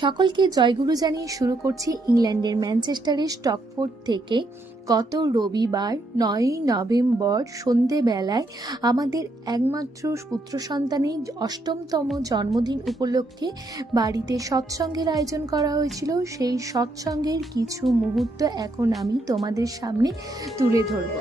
সকলকে জয়গুরু জানিয়ে শুরু করছি ইংল্যান্ডের ম্যানচেস্টারের স্টকফোর্ড থেকে গত রবিবার 9ই নভেম্বর সন্ধেবেলায় আমাদের একমাত্র পুত্র সন্তানের 8তম জন্মদিন উপলক্ষে বাড়িতে সৎসঙ্গের আয়োজন করা হয়েছিল। সেই সৎসঙ্গের কিছু মুহূর্ত এখন আমি তোমাদের সামনে তুলে ধরব।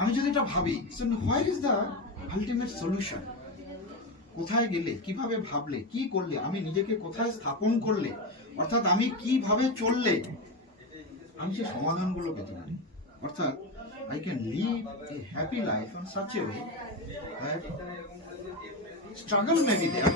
আমি যদি এটা ভাবি, where is the ultimate solution? কোথায় গেলে, কিভাবে ভাবলে, কি করলে, আমি নিজেকে কোথায় স্থাপন করলে, অর্থাৎ আমি কিভাবে চললে আমি সেই সমাধানগুলো পেতে পারি, অর্থাৎ I can live a happy life in such a way that struggle may be there.